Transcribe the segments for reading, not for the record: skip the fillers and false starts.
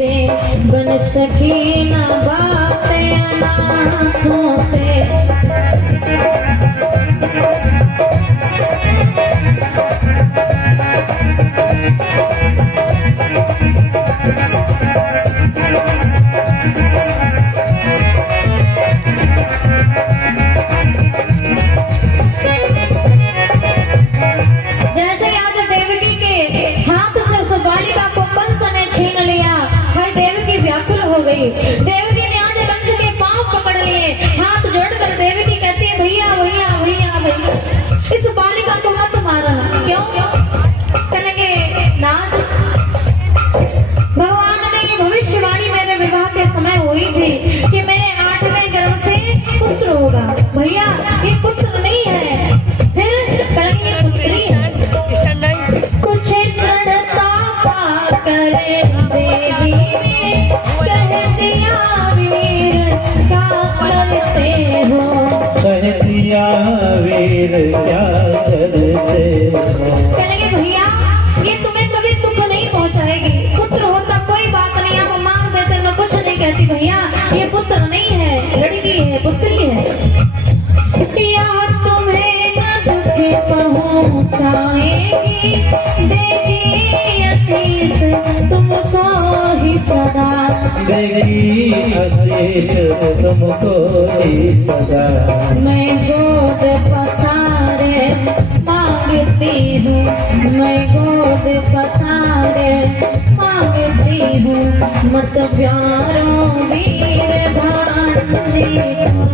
दे, बन सकी न बातें अनाथों से। देवकी ने आज कंस के पांव पकड़ लिए, हाथ जोड़कर देवकी कहती है भैया भैया भैया भैया इस बालिका को मत मारो। क्यों? कहेंगे नाथ, भगवान ने ये भविष्यवाणी मेरे विवाह के समय हुई थी कि मेरे 8वें गर्भ से पुत्र होगा। भैया ये पुत्र नहीं है, फिर कहेंगे ये पुत्री है। कुछ दृढ़ता पाकर देवी कह दिया वीर क्या करते हो, कह दिया वीर क्या करते हो। कहेंगे भैया ये तुम्हें कभी दुख नहीं पहुंचाएगी, पुत्र होता कोई बात नहीं, आप मांग देते मैं कुछ नहीं कहती। भैया ये पुत्र नहीं है, लड़की है, पुत्री है। यह तुम्हें न दुख पहुंचाएगी, देगी आशीष तुमको ही सदा, देगी आशीष तुमको ही सदा। मैं गोद पसारे मांगती हूँ, मैं गोद पसारे मांगती हूँ, मत प्यारो वीर भांजी हो।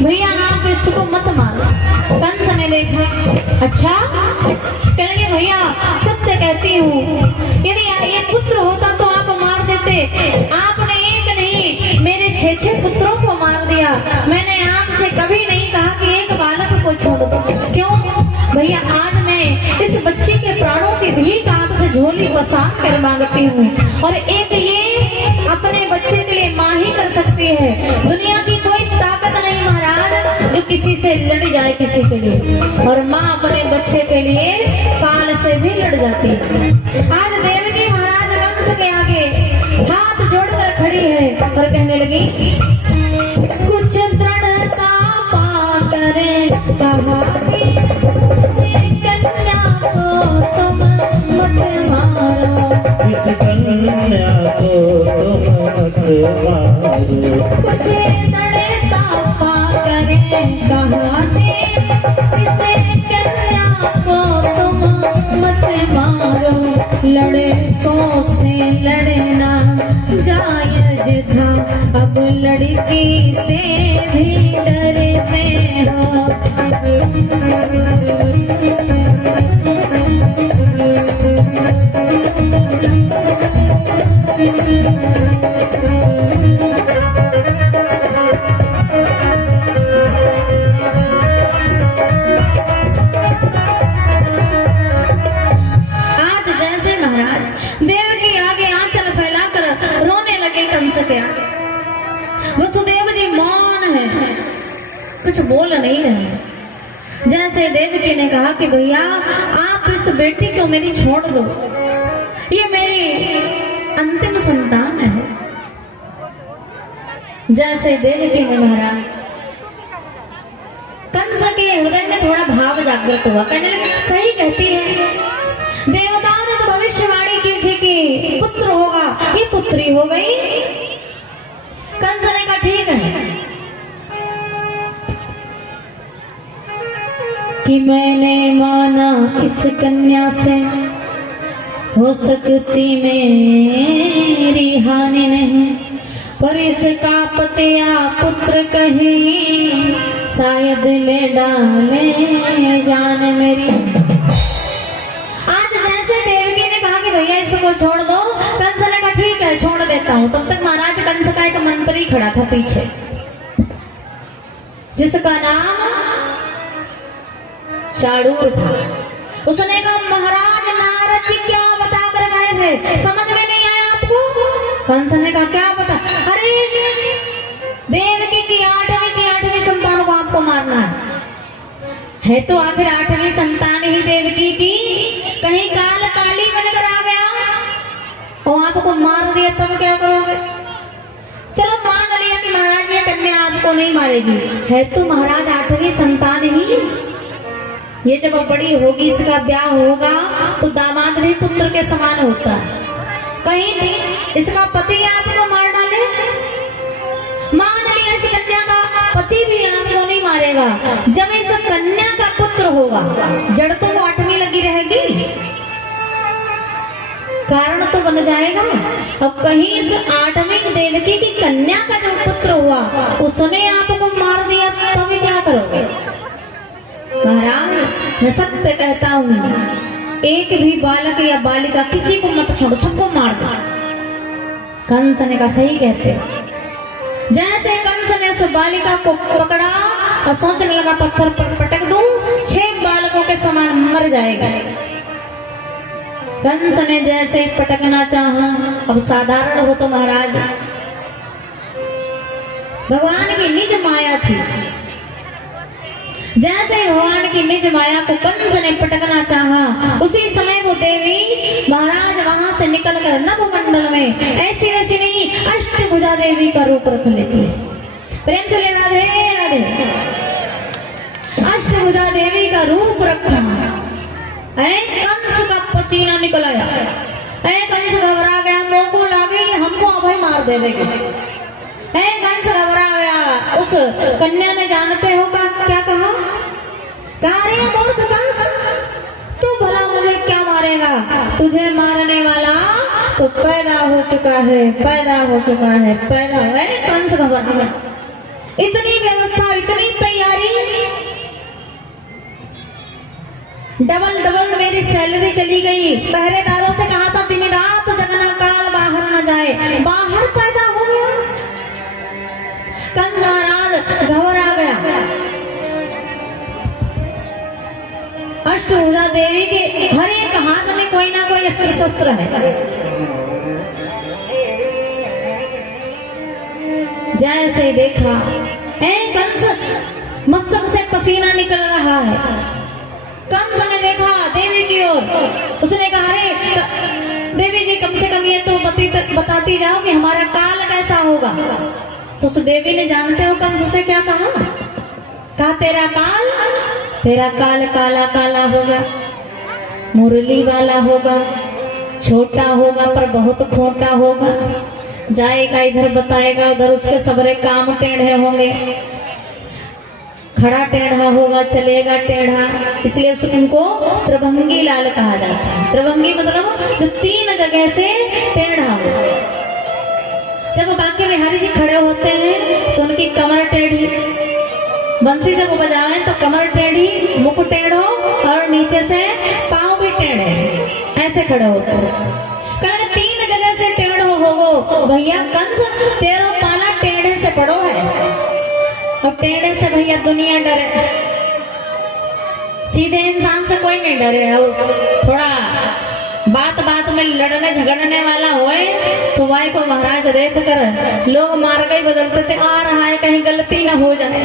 भैया आप इसको मत मारो। कंस ने देखा, अच्छा कहेंगे भैया सत्य कहती हूँ, यदि ये पुत्र होता तो आप मार देते, आपने एक नहीं मेरे 6 पुत्रों को मार दिया। मैंने आपसे कभी नहीं कहा कि एक बालक को छोड़ दो। क्यों भैया? आज मैं इस बच्चे के प्राणों की भीख आपसे झोली पसार कर मांगती हूँ, और एक ये अपने बच्चे के लिए माँ ही कर सकती है। दुनिया की कोई ताकत नहीं महाराज जो किसी से लड़ जाए किसी के लिए, और माँ अपने बच्चे के लिए काल से भी लड़ जाती है। आज देवकी महाराज कंस के आगे हाथ जोड़कर खड़ी है और कहने लगी, कुछ दृढ़ता पाकर कहा कन्या को तुम मत मारो, इस कन्या को तुम मत मारो। कुछ दृढ़ता पाकर कहा इसे कन्या को तुम मत मारो, लड़कों से लड़ना जायज था, अब लड़की से भी डरते हो। वसुदेव जी मौन है, कुछ बोल नहीं रहे। जैसे देवकी ने कहा कि भैया आप इस बेटी को मेरी छोड़ दो, ये मेरी अंतिम संतान है। जैसे देवकी ने महाराज कंस के हृदय में थोड़ा भाव जागृत हुआ, कहने लगे सही कहती है, देवताओं ने तो भविष्यवाणी की थी कि पुत्र होगा, ये पुत्री हो गई। कंस ने कहा ठीक है कि मैंने माना इस कन्या से हो सकती मेरी हानि नहीं, पर इसका पतिया पुत्र कहीं शायद ले डाले जान मेरी। आज जैसे देवकी ने कहा कि भैया इसको छोड़ दो, कंस ने कहा ठीक है छोड़ देता हूँ। तब तक महाराज कंस का एक मंत्री खड़ा था पीछे, जिसका नाम शार्दूल था। उसने कहा महाराज नारद जी क्या बता कर गए थे, समझ में नहीं आया आपको? कंस ने कहा क्या बता? अरे देवकी की आठवीं संतान को आपको मारना है तो आखिर आठवीं संतान ही देवकी की कहीं काल काली बनकर आ गया और आपको मार दिया, तब क्या करोगे? चलो मान लिया कि महाराज ये कन्या आपको नहीं मारेगी, है तो महाराज आठवीं संतान ही। ये जब बड़ी होगी, इसका ब्याह होगा तो दामाद भी पुत्र के समान होता है। कहीं इसका पति आपको मार डाले, मान लिया इस कन्या का पति भी आपको नहीं मारेगा, जब इस कन्या का पुत्र होगा जड़ तो वो आठवीं लगी रहेगी, कारण तो बन जाएगा। अब कहीं इस आठवीं देवकी की कन्या का जो पुत्र हुआ उसने आपको मार दिया, तभी क्या करोगे? महाराज मैं सत्य कहता हूँ, एक भी बालक या बालिका किसी को मत छोड़ो, सबको मार दो। कंस ने कहा सही कहते। जैसे कंस ने उस बालिका को पकड़ा और सोचने लगा पत्थर पर पटक दूं, 6 बालकों के समान मर जाएगा। कंस ने जैसे पटकना चाहा, अब साधारण हो तो महाराज भगवान की निज माया थी, जैसे भगवान की निज माया को कंस ने पटकना चाहा, उसी समय वो देवी महाराज वहां से निकलकर नभमंडल में ऐसी वैसी नहीं अष्टभुजा देवी का रूप रख लेती है। प्रेम से राधे राधे। अष्टभुजा देवी का रूप रखा, कंस का पसीना निकल आया, कंस घबरा गया, मोको लागे हमको अभय मार देवेगा। कंस घबरा गया। उस कन्या ने जानते हो क्या कहा? रे मूर्ख कंस, तू भला मुझे क्या मारेगा? तुझे मारने वाला तो पैदा हो चुका है, पैदा हो चुका है, पैदा हो। कंस घबरा गया। इतनी व्यवस्था, इतनी तैयारी, डबल मेरी सैलरी चली गई। पहरेदारों से कहा था दिन रात जगना काल बाहर न जाए, बाहर पैदा हो गया। कंस महाराज घबरा गया। अष्टभुजा देवी के हर एक हाथ में कोई ना कोई अस्त्र शस्त्र है। जैसे देखा कंस मस्तक से पसीना निकल रहा है। कंस ने देखा देवी की ओर, उसने कहा अरे देवी जी कम से कम ये तो बताती जाओ कि हमारा काल कैसा होगा। तो उस देवी ने जानते हो कंस से क्या कहा? तेरा काल काला काला होगा, मुरली वाला होगा, छोटा होगा पर बहुत खोटा होगा, जाएगा इधर बताएगा उधर, उसके सबरे काम टेढ़े होंगे, खड़ा टेढ़ा होगा, चलेगा टेढ़ा, इसलिए उनको त्रिभंगी लाल कहा जाता है। त्रिभंगी मतलब जो 3 जगह से टेढ़ा हो। जब बांके बिहारी जी खड़े होते हैं तो उनकी कमर टेढ़ी, बंसी जब बजावें तो कमर टेढ़ी, मुख टेढ़ो और नीचे से पांव भी टेढ़े, ऐसे खड़े होते हैं। कल 3 जगह से टेढ़ो होगो भैया कंस, तेरो पाला टेढ़े से पड़ो है, और टेढ़े से भैया दुनिया डरे, सीधे इंसान से कोई नहीं डरे। और थोड़ा बात में लड़ने झगड़ने वाला होए तो वाई को महाराज देख कर लोग मार गए बदलते थे, आ रहा है कहीं गलती ना हो जाए,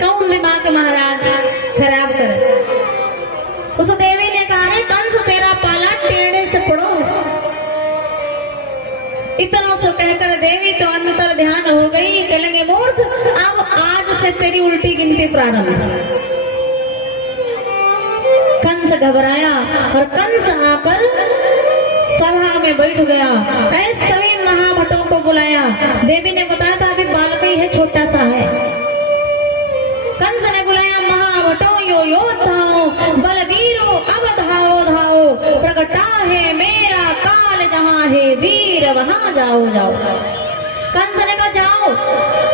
कौन दिमाग के महाराज खराब करे। उस देवी ने कहा रे कंस तेरा पाला टेढ़े से पड़ो। इतना सो कहकर देवी तो अंतर ध्यान हो गई, कहेंगे मूर्ख अब आज से तेरी उल्टी गिनती प्रारंभ। कंस घबराया और कंस आकर सभा में बैठ गया। ऐसे सभी महाभटों को बुलाया। देवी ने बताया था अभी बालक ही है, छोटा सा है। कंस ने बुलाया महाभटों यो योद्धाओ बलवीरो अब धाओ धाओ प्रगटा वीर वहां जाओ जाओ। कंस ने कहा जाओ